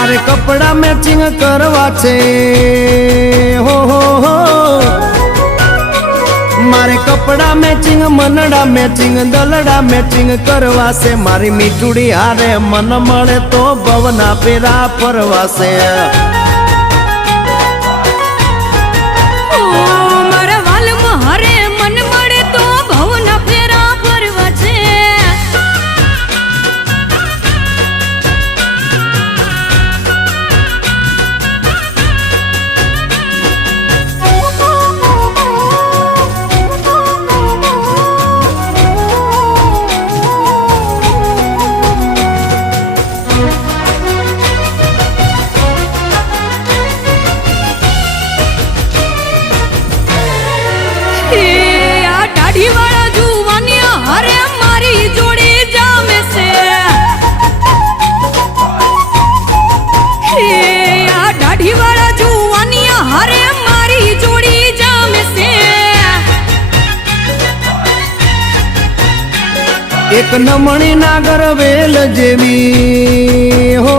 મારે કપડા મેચિંગ કરવા છે હો હો હો મારે કપડા મેચિંગ મનડા મેચિંગ દલડા મેચિંગ કરવા છે મારી મીઠુડી હારે મન મળે તો ભવના પેરા ફરવાશે એક નમણી નાગર વેલ જેવી હો